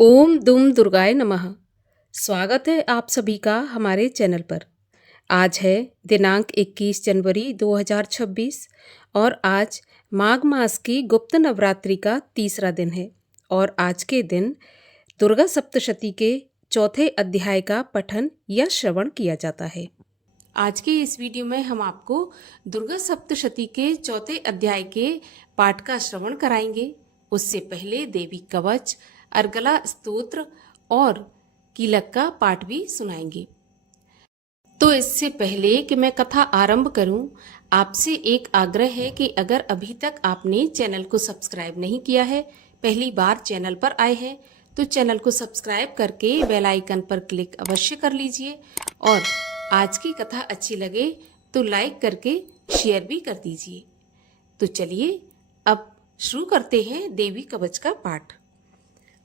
ओम दुम दुर्गाय नमः। स्वागत है आप सभी का हमारे चैनल पर। आज है दिनांक 21 जनवरी 2026 और आज माघ मास की गुप्त नवरात्रि का तीसरा दिन है और आज के दिन दुर्गा सप्तशती के चौथे अध्याय का पठन या श्रवण किया जाता है। आज के इस वीडियो में हम आपको दुर्गा सप्तशती के चौथे अध्याय के पाठ का श्रवण कराएंगे। उससे पहले देवी कवच, अर्गला स्तोत्र और कीलक का पाठ भी सुनाएंगे। तो इससे पहले कि मैं कथा आरंभ करूं, आपसे एक आग्रह है कि अगर अभी तक आपने चैनल को सब्सक्राइब नहीं किया है, पहली बार चैनल पर आए हैं, तो चैनल को सब्सक्राइब करके बेल आइकन पर क्लिक अवश्य कर लीजिए और आज की कथा अच्छी लगे तो लाइक करके शेयर भी कर दीजिए। तो चलिए अब शुरू करते हैं देवी कवच का पाठ।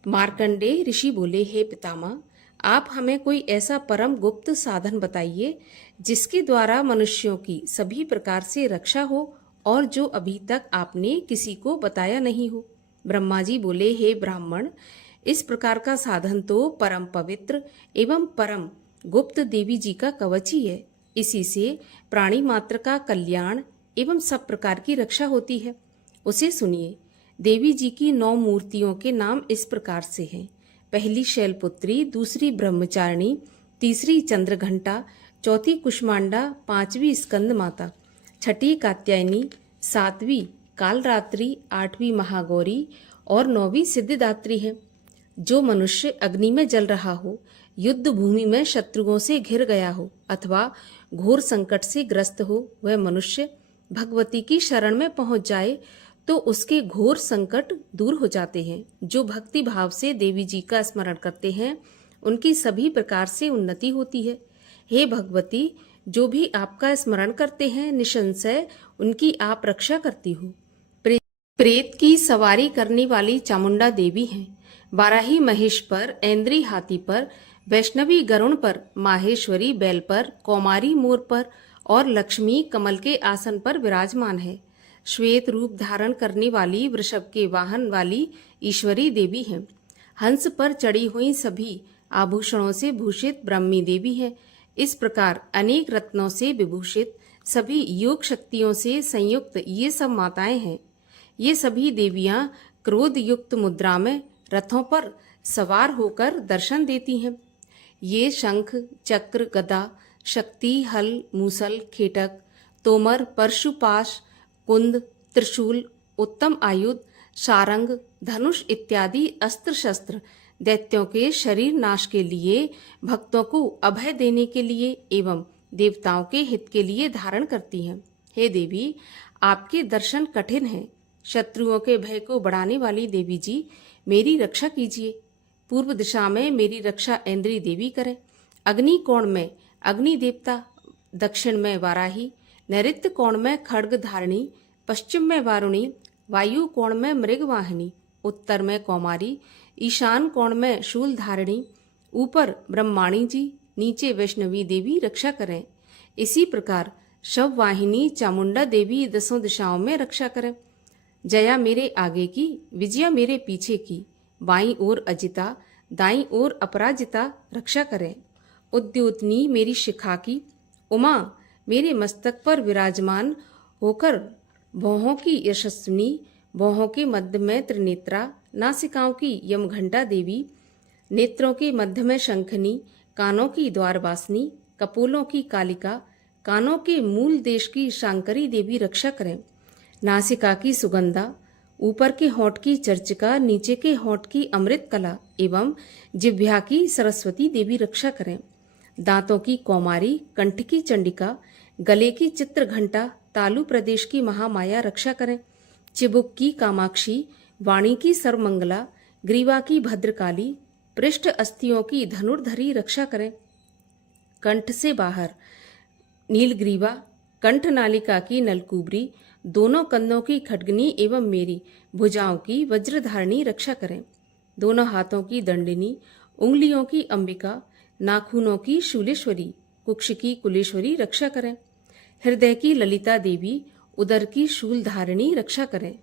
मार्कंडेय ऋषि बोले, हे पितामह, आप हमें कोई ऐसा परम गुप्त साधन बताइए जिसके द्वारा मनुष्यों की सभी प्रकार से रक्षा हो और जो अभी तक आपने किसी को बताया नहीं हो। ब्रह्मा जी बोले, हे ब्राह्मण, इस प्रकार का साधन तो परम पवित्र एवं परम गुप्त देवी जी का कवच ही है। इसी से प्राणी मात्र का कल्याण एवं सब प्रकार की रक्षा होती है। उसे सुनिए। देवी जी की 9 मूर्तियों के नाम इस प्रकार से हैं। पहली शैलपुत्री, दूसरी ब्रह्मचारिणी, तीसरी चंद्रघंटा, चौथी कुष्मांडा, पांचवी स्कंद माता, छठी कात्यायनी, सातवीं कालरात्रि, आठवीं महागौरी और 9वीं सिद्धिदात्री है। जो मनुष्य अग्नि में जल रहा हो, युद्ध भूमि में शत्रुओं से घिर गया हो अथवा घोर संकट से ग्रस्त हो, वह मनुष्य भगवती की शरण में पहुंच जाए तो उसके घोर संकट दूर हो जाते हैं। जो भक्ति भाव से देवी जी का स्मरण करते हैं उनकी सभी प्रकार से उन्नति होती है। हे भगवती, जो भी आपका स्मरण करते हैं निसंशय उनकी आप रक्षा करती हो। प्रेत की सवारी करने वाली चामुंडा देवी हैं। वाराही महेश पर, ऐन्द्री हाथी पर, वैष्णवी गरुण पर, माहेश्वरी बैल पर, कौमारी मोर पर और लक्ष्मी कमल के आसन पर विराजमान है। श्वेत रूप धारण करने वाली वृषभ के वाहन वाली ईश्वरी देवी हैं। हंस पर चढ़ी हुई सभी आभूषणों से भूषित ब्रह्मी देवी है। इस प्रकार अनेक रत्नों से विभूषित सभी योग शक्तियों से संयुक्त ये सब माताएं हैं। ये सभी देवियां क्रोध युक्त मुद्रा में रथों पर सवार होकर दर्शन देती हैं। ये शंख, चक्र, गदा, शक्ति, हल, मूसल, खेटक, तोमर, परशुपाश, कुंद, त्रिशूल, उत्तम आयुध, सारंग, धनुष इत्यादि अस्त्र शस्त्र दैत्यों के शरीर नाश के लिए, भक्तों को अभय देने के लिए एवं देवताओं के हित के लिए धारण करती हैं। हे देवी, आपके दर्शन कठिन हैं। शत्रुओं के भय को बढ़ाने वाली देवी जी, मेरी रक्षा कीजिए। पूर्व दिशा में मेरी रक्षा ऐन्द्री देवी करें। अग्नि कोण में अग्नि देवता, दक्षिण में वाराही, नैऋत्य कोण में खड्ग धारिणी, पश्चिम में वारुणी, वायु कोण में मृगवाहिनी, उत्तर में कौमारी, ईशान कोण में शूल धारिणी, ऊपर ब्रह्माणी जी, नीचे वैष्णवी देवी रक्षा करें। इसी प्रकार शव वाहिनी चामुंडा देवी 10 दिशाओं में रक्षा करें। जया मेरे आगे की, विजया मेरे पीछे की, बाईं ओर अजिता, दाईं ओर अपराजिता रक्षा करें। उद्योतनी मेरी शिखा की, उमा मेरे मस्तक पर विराजमान होकर भौहों की यशस्विनी, भौहों के मध्य में त्रिनेत्रा, नासिकाओं की यमघंटा देवी, नेत्रों के मध्य में शंखनी, कानों की द्वारवासिनी, कपोलों की कालिका, कानों के मूल देश की शांकरी देवी रक्षा करें। नासिका की सुगंधा, ऊपर के होंठ की चर्चिका, नीचे के होंठ की अमृत कला एवं जिह्वा की सरस्वती देवी रक्षा करें। दांतों की कौमारी, कंठ की चंडिका, गले की चित्र घंटा, तालु प्रदेश की महामाया रक्षा करें। चिबुक की कामाक्षी, वाणी की सर्वमंगला, ग्रीवा की भद्रकाली, पृष्ठ अस्थियों की धनुर्धरी रक्षा करें। कंठ से बाहर नीलग्रीवा, कंठ नालिका की नलकुबरी, दोनों कंधों की खड्गनी एवं मेरी भुजाओं की वज्रधारिणी रक्षा करें। दोनों हाथों की दंडिनी, उंगलियों की अंबिका, नाखूनों की शूलेश्वरी, कुक्ष की कुलेश्वरी रक्षा करें। हृदय की ललिता देवी, उदर की शूल धारिणी रक्षा करें।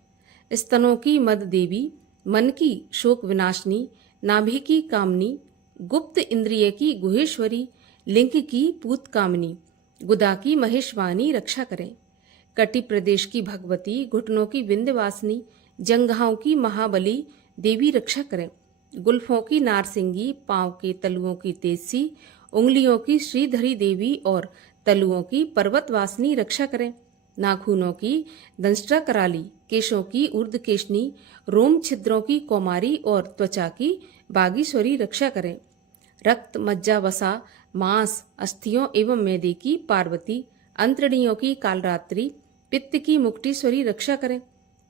स्तनों की मद देवी, मन की शोक विनाशिनी, नाभि की कामनी, गुप्त इंद्रिय की गुहेश्वरी, लिंग की पूत कामनी, गुदा की महेशवानी रक्षा करें। कटि प्रदेश की भगवती, घुटनों की विंध्यवासिनी, जंघाओं की महाबली देवी रक्षा करें। गुल्फों की नारसिंगी, पांव के तलुओं की तेजसी, उंगलियों की श्रीधरी देवी और तलुओं की पर्वतवासिनी रक्षा करें। नाखूनों की दंष्ट्रा कराली, केशों की ऊर्ध्वकेशनी, रोम छिद्रों की कौमारी और त्वचा की बागीश्वरी रक्षा करें। रक्त, मज्जा, वसा, मांस, अस्थियों एवं मैदे की पार्वती, अंतड़ियों की कालरात्रि, पित्त की मुक्टेश्वरी रक्षा करें।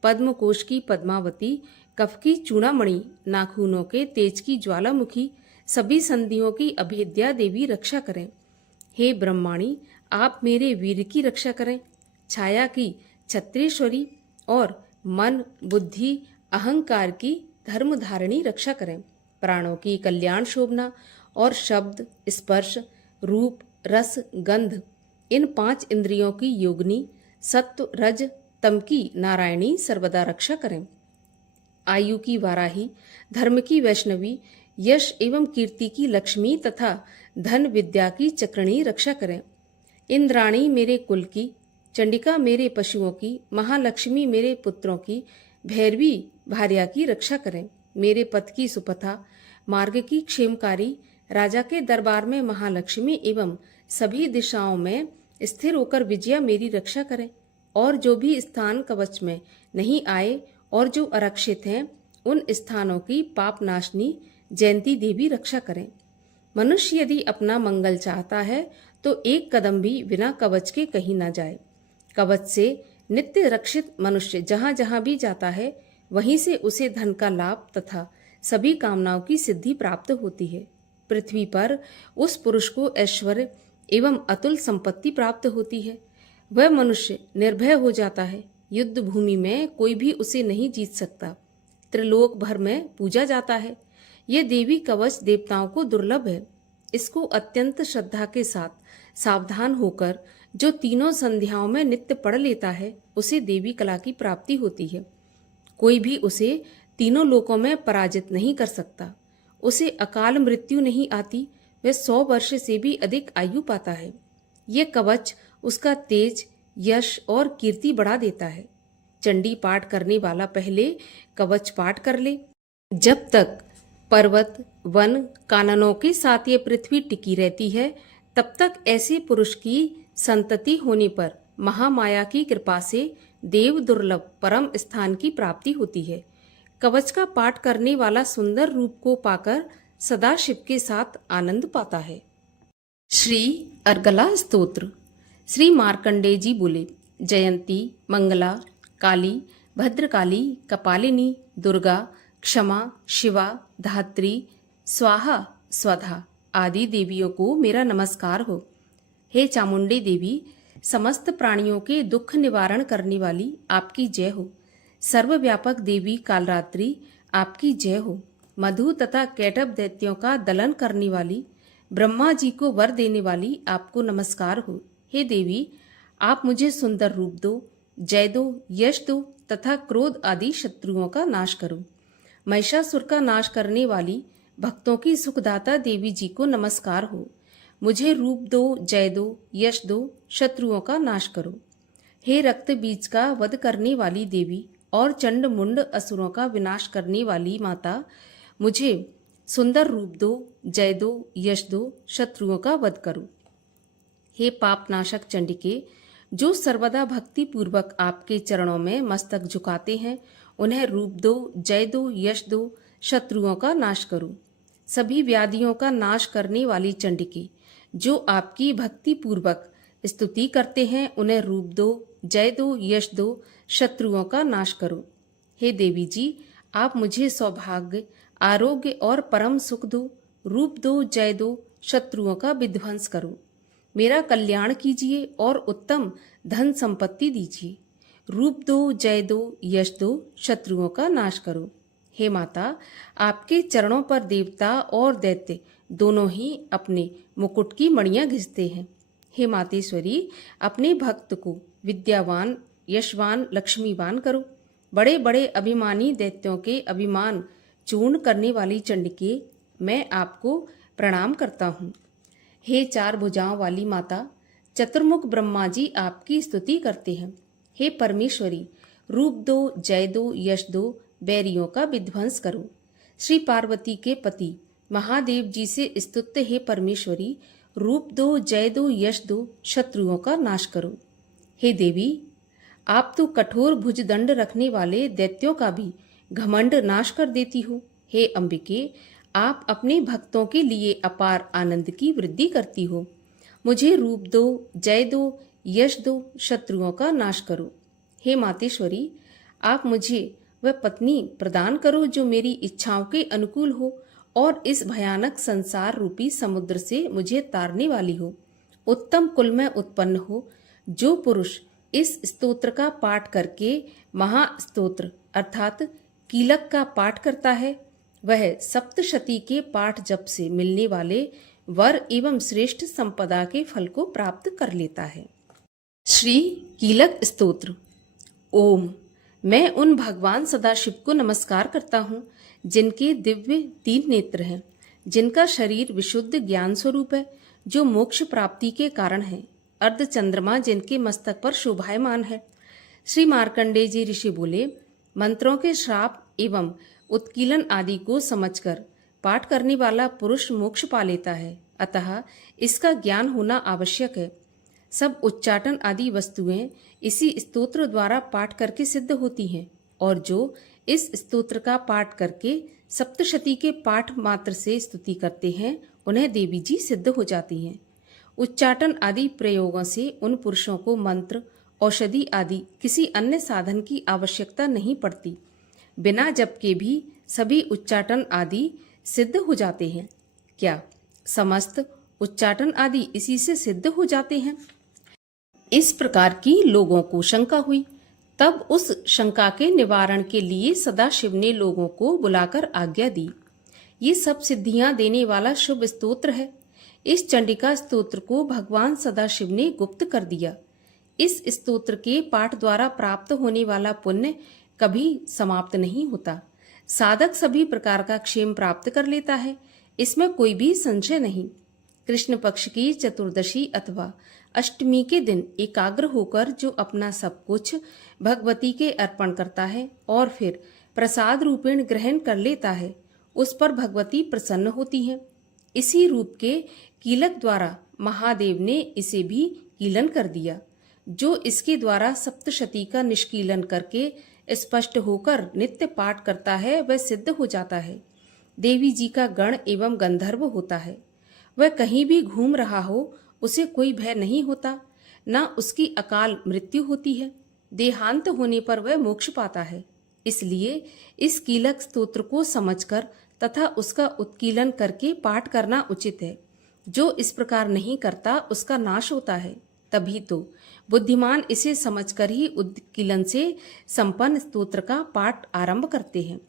पद्म कोश की पद्मावती, कफ की चूड़ामणि, नाखूनों के तेज की ज्वालामुखी, सभी संधियों की अभेद्या देवी रक्षा करें। हे ब्रह्माणी, आप मेरे वीर की रक्षा करें। छाया की छत्रेश्वरी और मन, बुद्धि, अहंकार की धर्मधारिणी रक्षा करें। प्राणों की कल्याण शोभना और शब्द, स्पर्श, रूप, रस, गंध, इन 5 इंद्रियों की योगिनी, सत्व, रज, तम की नारायणी सर्वदा रक्षा करें। आयु की वाराही, धर्म की वैष्णवी, यश एवं कीर्ति की लक्ष्मी तथा धन विद्या की चक्रणी रक्षा करें। इंद्राणी मेरे कुल की, चंडिका मेरे पशुओं की, महालक्ष्मी मेरे पुत्रों की, भैरवी भार्या की रक्षा करें। मेरे पथ की सुपथा, मार्ग की क्षेमकारी, राजा के दरबार में महालक्ष्मी एवं सभी दिशाओं में स्थिर होकर विजया मेरी रक्षा करें। और जो भी स्थान कवच में नहीं आए और जो आरक्षित हैं, उन स्थानों की पापनाशनी जयंती देवी रक्षा करें। मनुष्य यदि अपना मंगल चाहता है तो एक कदम भी बिना कवच के कहीं न जाए। कवच से नित्य रक्षित मनुष्य जहाँ जहाँ भी जाता है, वहीं से उसे धन का लाभ तथा सभी कामनाओं की सिद्धि प्राप्त होती है। पृथ्वी पर उस पुरुष को ऐश्वर्य एवं अतुल संपत्ति प्राप्त होती है। वह मनुष्य निर्भय हो जाता है। युद्ध भूमि में कोई भी उसे नहीं जीत सकता। त्रिलोक भर में पूजा जाता है। यह देवी कवच देवताओं को दुर्लभ है। इसको अत्यंत श्रद्धा के साथ सावधान होकर जो तीनों संध्याओं में नित्य पढ़ लेता है, उसे देवी कला की प्राप्ति होती है। कोई भी उसे तीनों लोकों में पराजित नहीं कर सकता। उसे अकाल मृत्यु नहीं आती। वह 100 वर्ष से भी अधिक आयु पाता है। यह कवच उसका तेज, यश और कीर्ति बढ़ा देता है। चंडी पाठ करने वाला पहले कवच पाठ कर ले। जब तक पर्वत, वन, काननों के साथ ये पृथ्वी टिकी रहती है, तब तक ऐसे पुरुष की संतति होने पर महामाया की कृपा से देव दुर्लभ परम स्थान की प्राप्ति होती है। कवच का पाठ करने वाला सुंदर रूप को पाकर सदा शिव के साथ आनंद पाता है। श्री अर्गला स्तोत्र। श्री मार्कंडेय जी बोले, जयंती, मंगला, काली, भद्रकाली, कपालिनी, दुर्गा, क्षमा, शिवा, धात्री, स्वाहा, स्वधा आदि देवियों को मेरा नमस्कार हो। हे चामुंडी देवी, समस्त प्राणियों के दुख निवारण करने वाली आपकी जय हो। सर्वव्यापक देवी कालरात्रि आपकी जय हो। मधु तथा कैटभ दैत्यों का दलन करने वाली, ब्रह्मा जी को वर देने वाली आपको नमस्कार हो। हे देवी, आप मुझे सुंदर रूप दो, जय दो, यश दो तथा क्रोध आदि शत्रुओं का नाश करो। महिषासुर का नाश करने वाली भक्तों की सुखदाता देवी जी को नमस्कार हो। मुझे रूप दो, जय दो, यश दो, शत्रुओं का नाश करो। हे रक्त बीज का वध करने वाली देवी और चंड मुंड असुरों का विनाश करने वाली माता, मुझे सुंदर रूप दो, जय दो, यश दो, शत्रुओं का वध करो। हे पापनाशक चंडिके, जो सर्वदा भक्ति पूर्वक आपके चरणों में मस्तक झुकाते हैं, उन्हें रूप दो, जय दो, यश दो, शत्रुओं का नाश करो। सभी व्याधियों का नाश करने वाली चंडिके, जो आपकी भक्ति पूर्वक स्तुति करते हैं, उन्हें रूप दो, जय दो, यश दो, शत्रुओं का नाश करो। हे देवी जी, आप मुझे सौभाग्य, आरोग्य और परम सुख दो। रूप दो, जय दो, शत्रुओं का विध्वंस करो। मेरा कल्याण कीजिए और उत्तम धन संपत्ति दीजिए। रूप दो, जय दो, यश दो, शत्रुओं का नाश करो। हे माता, आपके चरणों पर देवता और दैत्य दोनों ही अपने मुकुट की मणियां घिसते हैं। हे मातेश्वरी, अपने भक्त को विद्यावान, यशवान, लक्ष्मीवान करो। बड़े बड़े अभिमानी दैत्यों के अभिमान चूर्ण करने वाली चंडिके, मैं आपको प्रणाम करता हूँ। हे चार भुजाओं वाली माता, चतुर्मुख ब्रह्मा जी आपकी स्तुति करते हैं। हे परमेश्वरी, रूप दो, जय दो, यश दो, बैरियों का विध्वंस करो। श्री पार्वती के पति महादेव जी से स्तुत्य हे परमेश्वरी, रूप दो, जय दो, यश दो, शत्रुओं का नाश करो। हे देवी, आप तो कठोर भुजदंड रखने वाले दैत्यों का भी घमंड नाश कर देती हो। हे अंबिके, आप अपने भक्तों के लिए अपार आनंद की वृद्धि करती हो। मुझे रूप दो, जय दो, यश दो, शत्रुओं का नाश करो। हे मातेश्वरी, आप मुझे वह पत्नी प्रदान करो जो मेरी इच्छाओं के अनुकूल हो और इस भयानक संसार रूपी समुद्र से मुझे तारने वाली हो। उत्तम कुल में उत्पन्न हो। जो पुरुष इस स्तोत्र का पाठ करके महास्तोत्र अर्थात कीलक का पाठ करता है, वह सप्तशती के पाठ जप से मिलने वाले वर एवं श्रेष्ठ संपदा के फल को प्राप्त कर लेता है। श्री कीलक स्तोत्र। ओम। मैं उन भगवान सदाशिव को नमस्कार करता हूँ जिनके दिव्य तीन नेत्र हैं, जिनका शरीर विशुद्ध ज्ञान स्वरूप है, जो मोक्ष प्राप्ति के कारण है, अर्ध चंद्रमा जिनके मस्तक पर शोभायमान है। श्री मार्कंडेय जी ऋषि बोले, मंत्रों के श्राप एवं उत्कीलन आदि को समझकर पाठ करने वाला पुरुष मोक्ष पा लेता है, अतः इसका ज्ञान होना आवश्यक है। सब उच्चाटन आदि वस्तुएं इसी स्तोत्र द्वारा पाठ करके सिद्ध होती हैं, और जो इस स्तोत्र का पाठ करके सप्तशती के पाठ मात्र से स्तुति करते हैं, उन्हें देवी जी सिद्ध हो जाती हैं। उच्चाटन आदि प्रयोगों से उन पुरुषों को मंत्र, औषधि आदि किसी अन्य साधन की आवश्यकता नहीं पड़ती। बिना जप के भी सभी उच्चाटन आदि सिद्ध हो जाते हैं। क्या समस्त उच्चाटन आदि इसी से सिद्ध हो जाते हैं? इस प्रकार की लोगों को शंका हुई। तब उस शंका के निवारण के लिए सदाशिव ने लोगों को बुलाकर आज्ञा दी। ये सब सिद्धियां देने वाला शुभ स्तोत्र है। इस चंडिका स्तोत्र को भगवान सदाशिव ने गुप्त कर दिया। इस स्तोत्र के पाठ द्वारा प्राप्त होने वाला पुण्य कभी समाप्त नहीं होता। साधक सभी प्रकार का क्षेम प्राप्त कर लेता है, इसमें कोई भी संशय नहीं। कृष्ण पक्ष की चतुर्दशी अथवा अष्टमी के दिन एकाग्र होकर जो अपना सब कुछ भगवती के अर्पण करता है और फिर प्रसाद रूपेण ग्रहण कर लेता है, उस पर भगवती प्रसन्न होती है। इसी रूप के कीलक द्वारा महादेव ने इसे भी कीलन कर दिया। जो इसके द्वारा सप्तशती का निष्कीलन करके स्पष्ट होकर नित्य पाठ करता है, वह सिद्ध हो जाता है। देवी जी का गण एवं गंधर्व होता है। वह कहीं भी घूम रहा हो, उसे कोई भय नहीं होता, न उसकी अकाल मृत्यु होती है। देहांत होने पर वह मोक्ष पाता है। इसलिए इस कीलक स्तोत्र को समझकर तथा उसका उत्कीलन करके पाठ करना उचित है। जो इस प्रकार नहीं करता, उसका नाश होता है। तभी तो बुद्धिमान इसे समझकर ही उत्कीलन से संपन्न स्तोत्र का पाठ आरंभ करते हैं।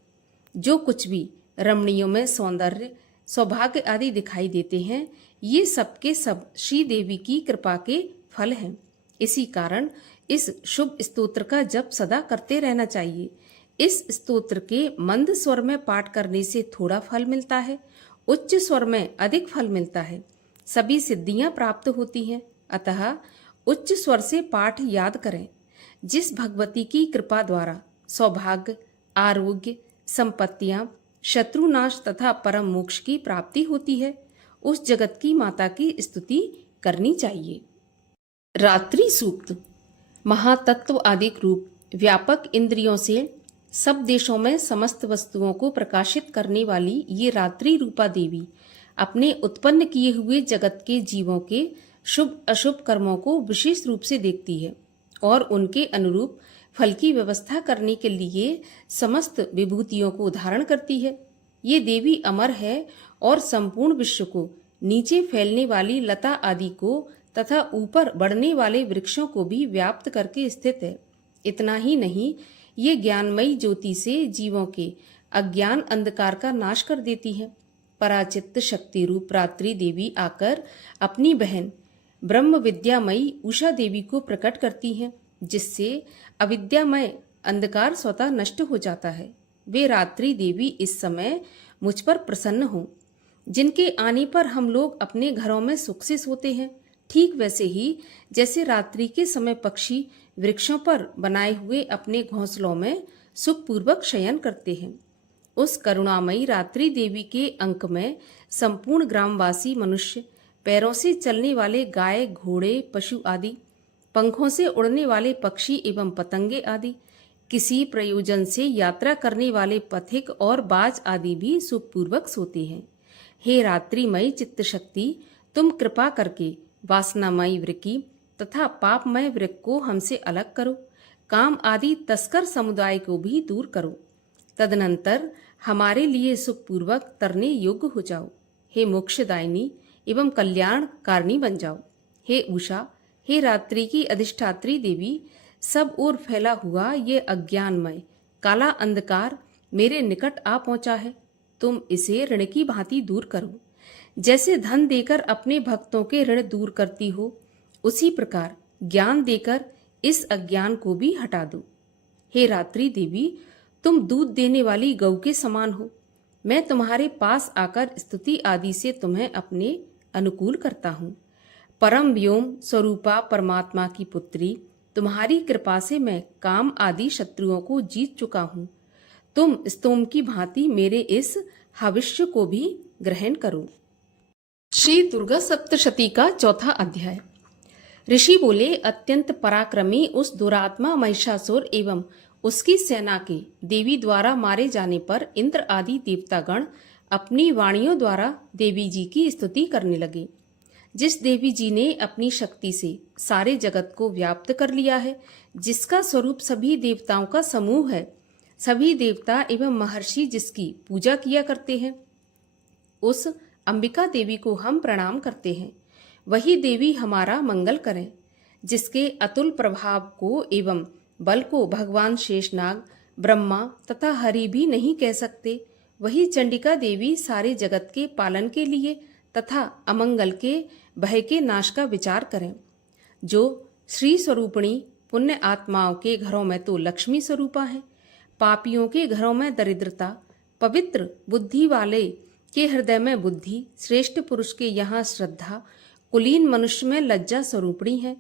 जो कुछ भी रमणियों में सौंदर्य, सौभाग्य आदि दिखाई देते हैं, ये सब के सब श्री देवी की कृपा के फल हैं। इसी कारण इस शुभ स्तोत्र का जप सदा करते रहना चाहिए। इस स्तोत्र के मंद स्वर में पाठ करने से थोड़ा फल मिलता है, उच्च स्वर में अधिक फल मिलता है। सभी सिद्धियां प्राप्त होती हैं, अतः उच्च स्वर से पाठ याद करें। जिस भगवती की कृपा द्वारा सौभाग्य, आरोग्य, संपत्तियां, शत्रुनाश तथा परम मोक्ष की प्राप्ति होती है, उस जगत की माता की स्तुति करनी चाहिए। रात्रि सूक्त। महातत्व आदिक रूप, व्यापक इंद्रियों से सब देशों में समस्त वस्तुओं को प्रकाशित करने वाली ये रात्रि रूपा देवी अपने उत्पन्न किए हुए जगत के जीवों के शुभ अशुभ कर्मों को विशेष रूप से देखती है और उनके अनुरूप फल की व्यवस्था करने के लिए समस्त विभूतियों को धारण करती है। ये देवी अमर है और संपूर्ण विश्व को, नीचे फैलने वाली लता आदि को तथा ऊपर बढ़ने वाले वृक्षों को भी व्याप्त करके स्थित है। इतना ही नहीं, ये ज्ञानमयी ज्योति से जीवों के अज्ञान अंधकार का नाश कर देती है। पराचित्त शक्ति रूप रात्रि देवी आकर अपनी बहन ब्रह्म विद्यामयी उषा देवी को प्रकट करती हैं, जिससे अविद्यामय अंधकार स्वतः नष्ट हो जाता है। वे रात्रि देवी इस समय मुझ पर प्रसन्न हों। जिनके आने पर हम लोग अपने घरों में सुख से सोते हैं, ठीक वैसे ही जैसे रात्रि के समय पक्षी वृक्षों पर बनाए हुए अपने घोंसलों में सुखपूर्वक शयन करते हैं। उस करुणामयी रात्रि देवी के अंक में संपूर्ण ग्रामवासी मनुष्य, पैरों से चलने वाले गाय घोड़े पशु आदि, पंखों से उड़ने वाले पक्षी एवं पतंगे आदि, किसी प्रयोजन से यात्रा करने वाले पथिक और बाज आदि भी सुखपूर्वक सोते हैं। हे रात्रिमयी चित्त शक्ति, तुम कृपा करके वासनामयी वृक्की तथा पापमय वृक्क को हमसे अलग करो, काम आदि तस्कर समुदाय को भी दूर करो, तदनंतर हमारे लिए सुखपूर्वक तरने योग्य हो जाओ। हे मोक्षदायिनी एवं कल्याण कारिणी बन जाओ। हे उषा, हे रात्रि की अधिष्ठात्री देवी, सब ओर फैला हुआ ये अज्ञानमय काला अंधकार मेरे निकट आ पहुंचा है, तुम इसे ऋण की भांति दूर करो। जैसे धन देकर अपने भक्तों के ऋण दूर करती हो, उसी प्रकार ज्ञान देकर इस अज्ञान को भी हटा दो। हे रात्रि देवी, तुम दूध देने वाली गौ के समान हो। मैं तुम्हारे पास आकर स्तुति आदि से तुम्हें अपने अनुकूल करता हूँ। परम व्योम स्वरूपा परमात्मा की पुत्री, तुम्हारी कृपा से मैं काम आदि शत्रुओं को जीत चुका हूँ। तुम स्तोम की भांति मेरे इस हविष्य को भी ग्रहण करो। श्री दुर्गा सप्तशती का चौथा अध्याय। ऋषि बोले, अत्यंत पराक्रमी उस दुरात्मा महिषासुर एवं उसकी सेना के देवी द्वारा मारे जाने पर इंद्र आदि देवतागण अपनी वाणियों द्वारा देवी जी की स्तुति करने लगे। जिस देवी जी ने अपनी शक्ति से सारे जगत को व्याप्त कर लिया है, जिसका स्वरूप सभी देवताओं का समूह है, सभी देवता एवं महर्षि जिसकी पूजा किया करते हैं, उस अंबिका देवी को हम प्रणाम करते हैं। वही देवी हमारा मंगल करें। जिसके अतुल प्रभाव को एवं बल को भगवान शेषनाग, ब्रह्मा तथा हरि भी नहीं कह सकते, वही चंडिका देवी सारे जगत के पालन के लिए तथा अमंगल के भय के नाश का विचार करें। जो श्री स्वरूपिणी पुण्य आत्माओं के घरों में तो लक्ष्मी स्वरूपा है, पापियों के घरों में दरिद्रता, पवित्र बुद्धि वाले के हृदय में बुद्धि, श्रेष्ठ पुरुष के यहाँ श्रद्धा, कुलीन मनुष्य में लज्जा स्वरूपिणी है।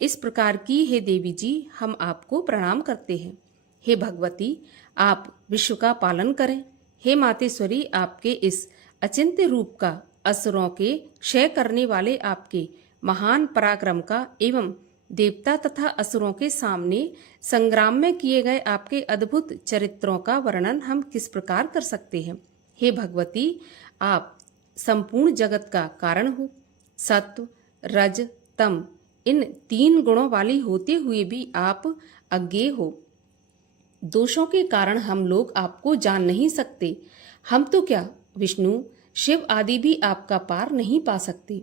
इस प्रकार की हे देवी जी, हम आपको प्रणाम करते हैं। हे भगवती, आप विश्व का पालन करें। हे मातेश्वरी, आपके इस अचिंत्य रूप का, असुरों के क्षय करने वाले आपके महान पराक्रम का एवं देवता तथा असुरों के सामने संग्राम में किए गए आपके अद्भुत चरित्रों का वर्णन हम किस प्रकार कर सकते हैं। हे भगवती, आप संपूर्ण जगत का कारण हो। सत्व, रज, तम इन 3 गुणों वाली होते हुए भी आप अज्ञेय हो। दोषों के कारण हम लोग आपको जान नहीं सकते। हम तो क्या, विष्णु शिव आदि भी आपका पार नहीं पा सकते।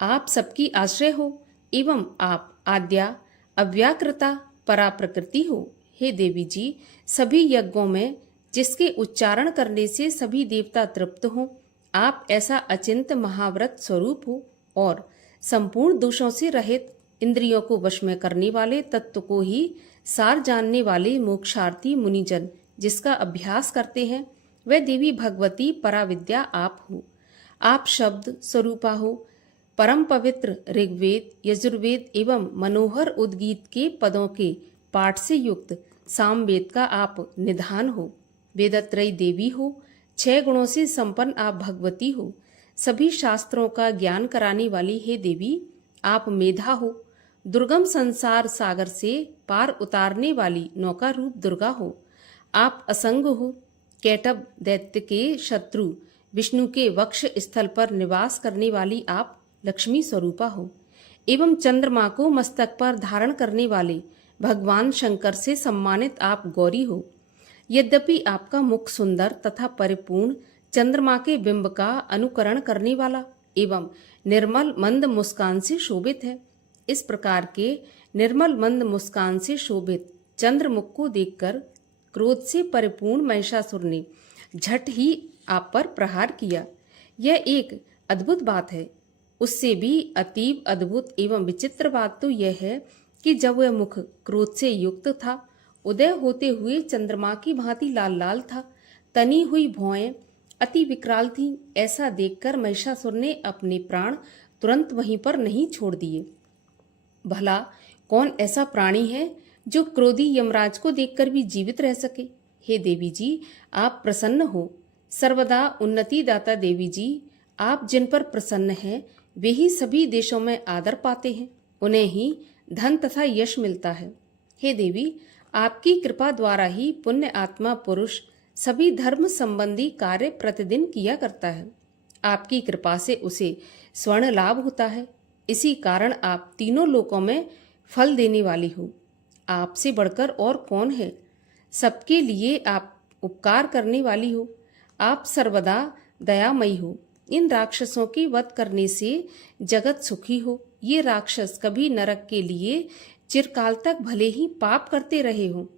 आप सबकी आश्रय हो एवं आप आद्या अव्याकृता परा प्रकृति हो। हे देवी जी, सभी यज्ञों में जिसके उच्चारण करने से सभी देवता तृप्त हो, आप ऐसा अचिंत महाव्रत स्वरूप हो और संपूर्ण दोषों से रहित, इंद्रियों को वश में करने वाले, तत्व को ही सार जानने वाले मोक्षार्थी मुनिजन जिसका अभ्यास करते हैं, वह देवी भगवती पराविद्या आप हो। आप शब्द स्वरूपा हो। परम पवित्र ऋग्वेद, यजुर्वेद एवं मनोहर उद्गीत के पदों के पाठ से युक्त सामवेद का आप निधान हो। वेदत्रयी देवी हो। 6 गुणों से संपन्न आप भगवती हो। सभी शास्त्रों का ज्ञान कराने वाली हे देवी, आप मेधा हो। दुर्गम संसार सागर से पार उतारने वाली नौका रूप दुर्गा हो। आप असंग हो। कैटभ दैत्य के शत्रु विष्णु के वक्ष स्थल पर निवास करने वाली आप लक्ष्मी स्वरूपा हो एवं चंद्रमा को मस्तक पर धारण करने वाले भगवान शंकर से सम्मानित आप गौरी हो। यद्यपि आपका मुख सुंदर तथा परिपूर्ण चंद्रमा के बिंब का अनुकरण करने वाला एवं निर्मल मंद मुस्कान से शोभित है, इस प्रकार के निर्मल मंद मुस्कान से शोभित चंद्रमुख को देखकर क्रोध से परिपूर्ण महिषासुर ने झट ही आप पर प्रहार किया। यह एक अद्भुत बात है। उससे भी अतीव अद्भुत एवं विचित्र बात तो यह है कि जब वह मुख क्रोध से युक्त था, उदय होते हुए चंद्रमा की भांति लाल लाल था, तनी हुई भौएं अति विकराल थीं। ऐसा देखकर महिषासुर ने अपने प्राण तुरंत वहीं पर नहीं छोड़ दिए। भला कौन ऐसा प्राणी है जो क्रोधी यमराज को देखकर भी जीवित रह सके। हे देवी जी, आप प्रसन्न हो। सर्वदा उन्नति दाता देवी जी, आप जिन पर प्रसन्न हैं वे ही सभी देशों में आदर पाते हैं, उन्हें ही धन तथा यश मिलता है। हे देवी, आपकी कृपा द्वारा ही पुण्य आत्मा पुरुष सभी धर्म संबंधी कार्य प्रतिदिन किया करता है। आपकी कृपा से उसे स्वर्ण लाभ होता है। इसी कारण आप तीनों लोकों में फल देने वाली हो। आपसे बढ़कर और कौन है? सबके लिए आप उपकार करने वाली हो। आप सर्वदा दयामयी हो। इन राक्षसों के वध करने से जगत सुखी हो। ये राक्षस कभी नरक के लिए चिरकाल तक भले ही पाप करते रहे हो।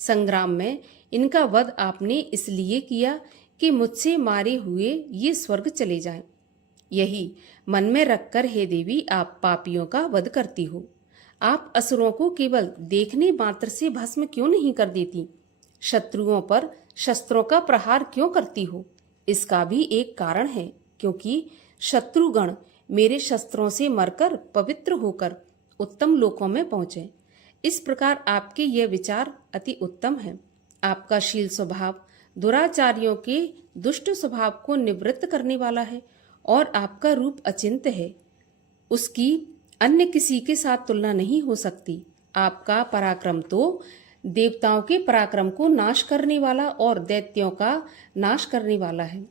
संग्राम में इनका वध आपने इसलिए किया कि मुझसे मारे हुए ये स्वर्ग चले जाएं। यही मन में रखकर हे देवी, आप पापियों का वध करती हो। आप असुरों को केवल देखने मात्र से भस्म क्यों नहीं कर देती? शत्रुओं पर शस्त्रों का प्रहार क्यों करती हो? इसका भी एक कारण है, क्योंकि शत्रुगण मेरे शस्त्रों से मरकर पवित्र होकर उत्तम लोकों में पहुंचे। इस प्रकार आपके यह विचार अति उत्तम है। आपका शील स्वभाव दुराचारियों के दुष्ट स्वभाव को निवृत्त करने वाला है और आपका रूप अचिंत्य है। उसकी अन्य किसी के साथ तुलना नहीं हो सकती। आपका पराक्रम तो देवताओं के पराक्रम को नाश करने वाला और दैत्यों का नाश करने वाला है।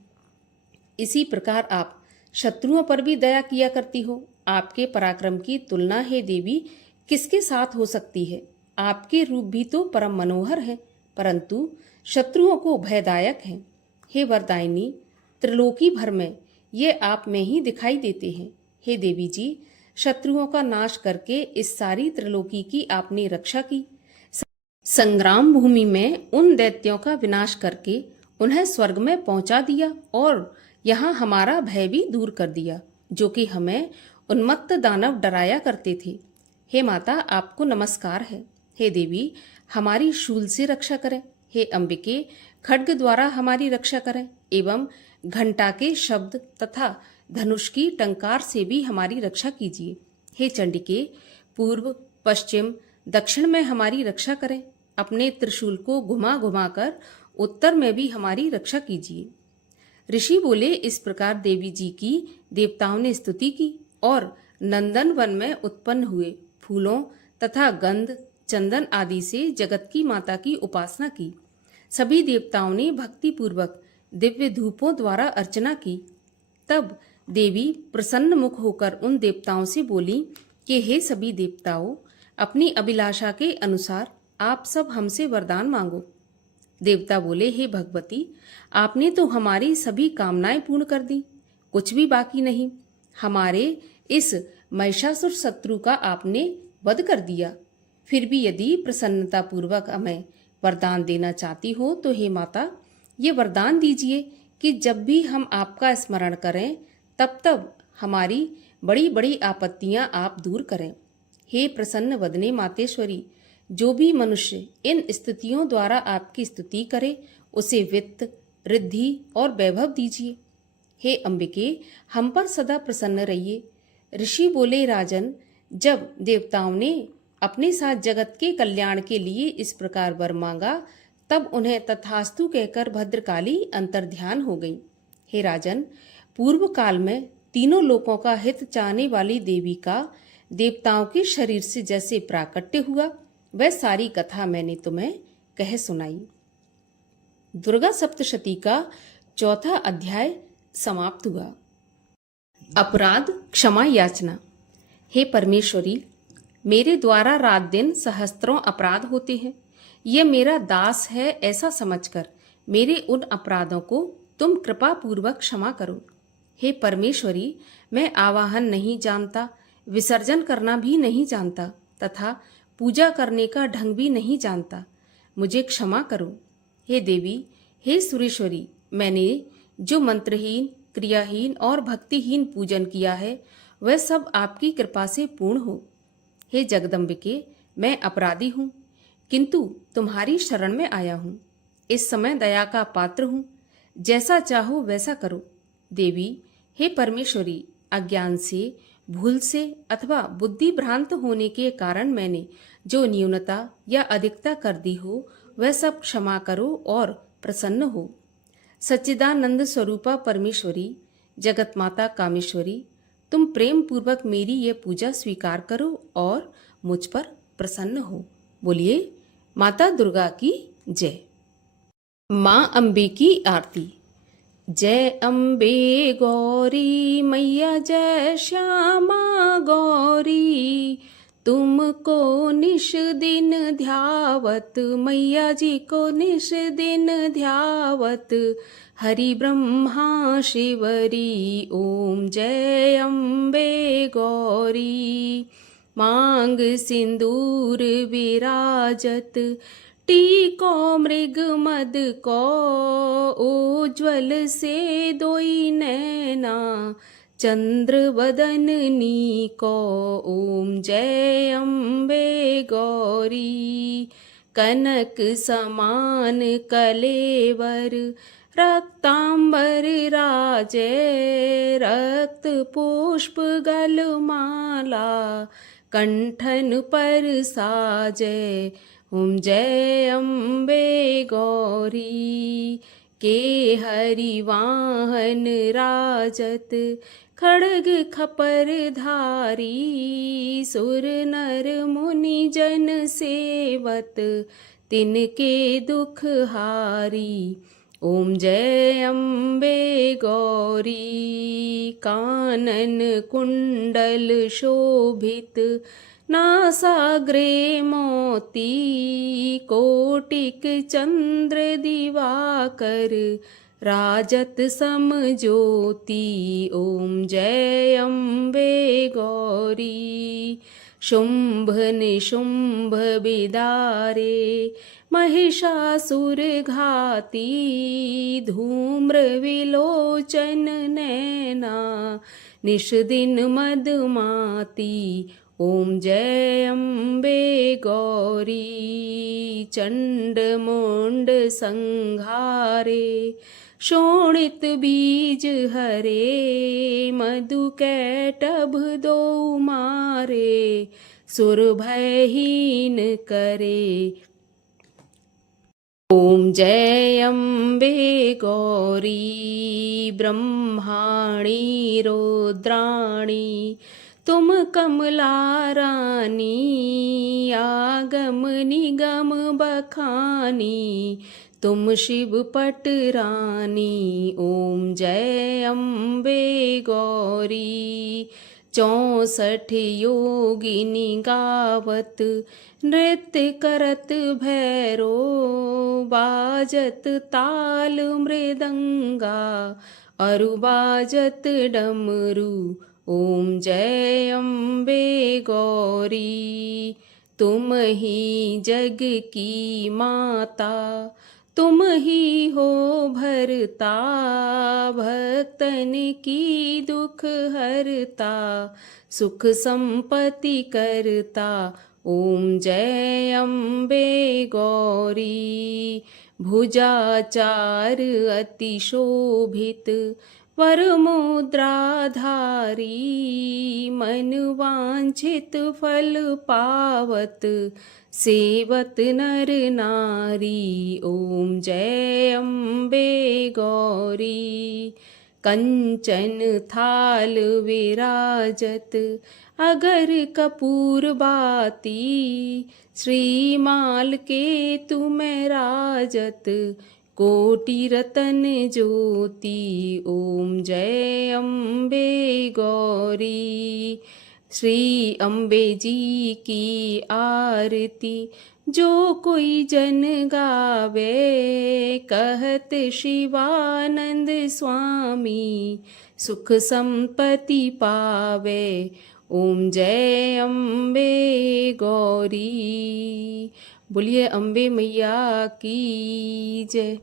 इसी प्रकार आप शत्रुओं पर भी दया किया करती हो। आपके पराक्रम की तुलना हे देवी किसके साथ हो सकती है? आपके रूप भी तो परम मनोहर है, परंतु शत्रुओं को भयदायक है। हे वरदायिनी, त्रिलोकी भर में ये आप में ही दिखाई देते हैं। हे देवी जी, शत्रुओं का नाश करके इस सारी त्रिलोकी की आपने रक्षा की। संग्राम भूमि में उन दैत्यों का विनाश करके उन्हें स्वर्ग में पहुंचा दिया और यहाँ हमारा भय भी दूर कर दिया, जो कि हमें उन्मत्त दानव डराया करते थे। हे माता, आपको नमस्कार है। हे देवी, हमारी शूल से रक्षा करें। हे अंबिके, खड्ग द्वारा हमारी रक्षा करें एवं घंटा के शब्द तथा धनुष की टंकार से भी हमारी रक्षा कीजिए। हे चंडिके, पूर्व पश्चिम दक्षिण में हमारी रक्षा करें। अपने त्रिशूल को घुमा घुमा कर उत्तर में भी हमारी रक्षा कीजिए। ऋषि बोले। इस प्रकार देवी जी की देवताओं ने स्तुति की और नंदन वन में उत्पन्न हुए फूलों तथा गंध चंदन आदि से जगत की माता की उपासना की। सभी देवताओं ने भक्ति पूर्वक दिव्य धूपों द्वारा अर्चना की। तब देवी प्रसन्न मुख होकर उन देवताओं से बोली कि हे सभी देवताओं, अपनी अभिलाषा के अनुसार आप सब हमसे वरदान मांगो। देवता बोले, हे भगवती, आपने तो हमारी सभी कामनाएं पूर्ण कर दी, कुछ भी बाकी नहीं। हमारे इस महिषासुर शत्रु का आपने वध कर दिया। फिर भी यदि प्रसन्नता पूर्वक हमें वरदान देना चाहती हो तो हे माता, ये वरदान दीजिए कि जब भी हम आपका स्मरण करें तब तब हमारी बड़ी बड़ी आपत्तियां आप दूर करें। हे प्रसन्न वदने मातेश्वरी, जो भी मनुष्य इन स्तुतियों द्वारा आपकी स्तुति करे उसे वित्त, रिद्धि और वैभव दीजिए। हे अंबिके, हम पर सदा प्रसन्न रहिए। ऋषि बोले, राजन, जब देवताओं ने अपने साथ जगत के कल्याण के लिए इस प्रकार वर मांगा तब उन्हें तथास्तु कहकर भद्रकाली अंतर्ध्यान हो गई। हे राजन, पूर्व काल में तीनों लोकों का हित चाहने वाली देवी का देवताओं के शरीर से जैसे प्राकट्य हुआ, वह सारी कथा मैंने तुम्हें कह सुनाई। दुर्गा सप्तशती का चौथा अध्याय समाप्त हुआ। अपराध क्षमा याचना। हे परमेश्वरी, मेरे द्वारा रात दिन सहस्त्रों अपराध होते हैं। यह मेरा दास है ऐसा समझकर मेरे उन अपराधों को तुम कृपा पूर्वक क्षमा करो। हे परमेश्वरी, मैं आवाहन नहीं जानता, विसर्जन करना भी नहीं जानता तथा पूजा करने का ढंग भी नहीं जानता, मुझे क्षमा करो। हे देवी, हे सुरेश्वरी, मैंने जो मंत्रहीन, क्रियाहीन और भक्तिहीन पूजन किया है वह सब आपकी कृपा से पूर्ण हो। हे जगदम्बिके, मैं अपराधी हूँ, किंतु तुम्हारी शरण में आया हूँ। इस समय दया का पात्र हूँ, जैसा चाहो वैसा करो। देवी, हे परमेश्वरी, अज्ञान से, भूल से अथवा बुद्धि भ्रांत होने के कारण मैंने जो न्यूनता या अधिकता कर दी हो वह सब क्षमा करो और प्रसन्न हो। सच्चिदानंद स्वरूपा परमेश्वरी, जगत माता कामेश्वरी, तुम प्रेम पूर्वक मेरी ये पूजा स्वीकार करो और मुझ पर प्रसन्न हो। बोलिए माता दुर्गा की जय। माँ अम्बे की आरती। जय अम्बे गौरी मैया, जय श्यामा गौरी, तुमको निश दिन ध्यावत, मैया जी को निश दिन ध्यावत, हरि ब्रह्मा शिवरी, ओम जय अम्बे गौरी। मांग सिंदूर विराजत, टीको मृग मद को, उज्ज्वल से दोई नैना, चंद्र वदननी को, ओम जय अम्बे गौरी। कनक समान कलेवर, रक्तांबर राजे, रक्त पुष्प गलमाला, कंठन पर साजे, ओम जय अम्बे गौरी। के हरि वाहन राजत, खड़ग खपर धारी, सुर नर मुनि जन सेवत, तिनके दुख हारी, ओम जय अम्बे गौरी। कानन कुंडल शोभित, नासाग्रे मोती, कोटिक चंद्र दिवाकर, राजत सम ज्योति, ओम जय अम्बे गौरी। शुंभ निशुंभ बिदारे, महिषासुर घाती, धूम्र विलोचन नैना, निश दिन मदमाती, ओम जय अम्बे गौरी। चंड मुंड संघारे, शोणित बीज हरे, मधु कैटभ दो मारे, सुर भयहीन करे, ओम जय अम्बे गौरी। ब्रह्माणी रुद्राणी, तुम कमला रानी, आगम निगम बखानी, तुम शिव पट रानी, ओम जय अम्बे गौरी। 64 योगिनी गावत, नृत्य करत भैरो, बाजत ताल मृदंगा, अरु बाजत डमरू, ओम जय अम्बे गौरी। तुम ही जग की माता, तुम ही हो भरता, भक्तन की दुख हरता, सुख संपत्ति करता, ओम जय अम्बे गौरी। भुजाचार अति शोभित, वरमुद्राधारी, मन वांछित फल पावत, सेवत नर नारी, ओम जय अम्बे गौरी। कंचन थाल विराजत, अगर कपूर बाती, श्रीमाल के तुम राजत, कोटि रतन ज्योति, ओम जय अम्बे गौरी। श्री अम्बे जी की आरती, जो कोई जन गावे, कहत शिवानंद स्वामी, सुख संपत्ति पावे, ओम जय अम्बे गौरी। बोलिए अम्बे मैया की जय।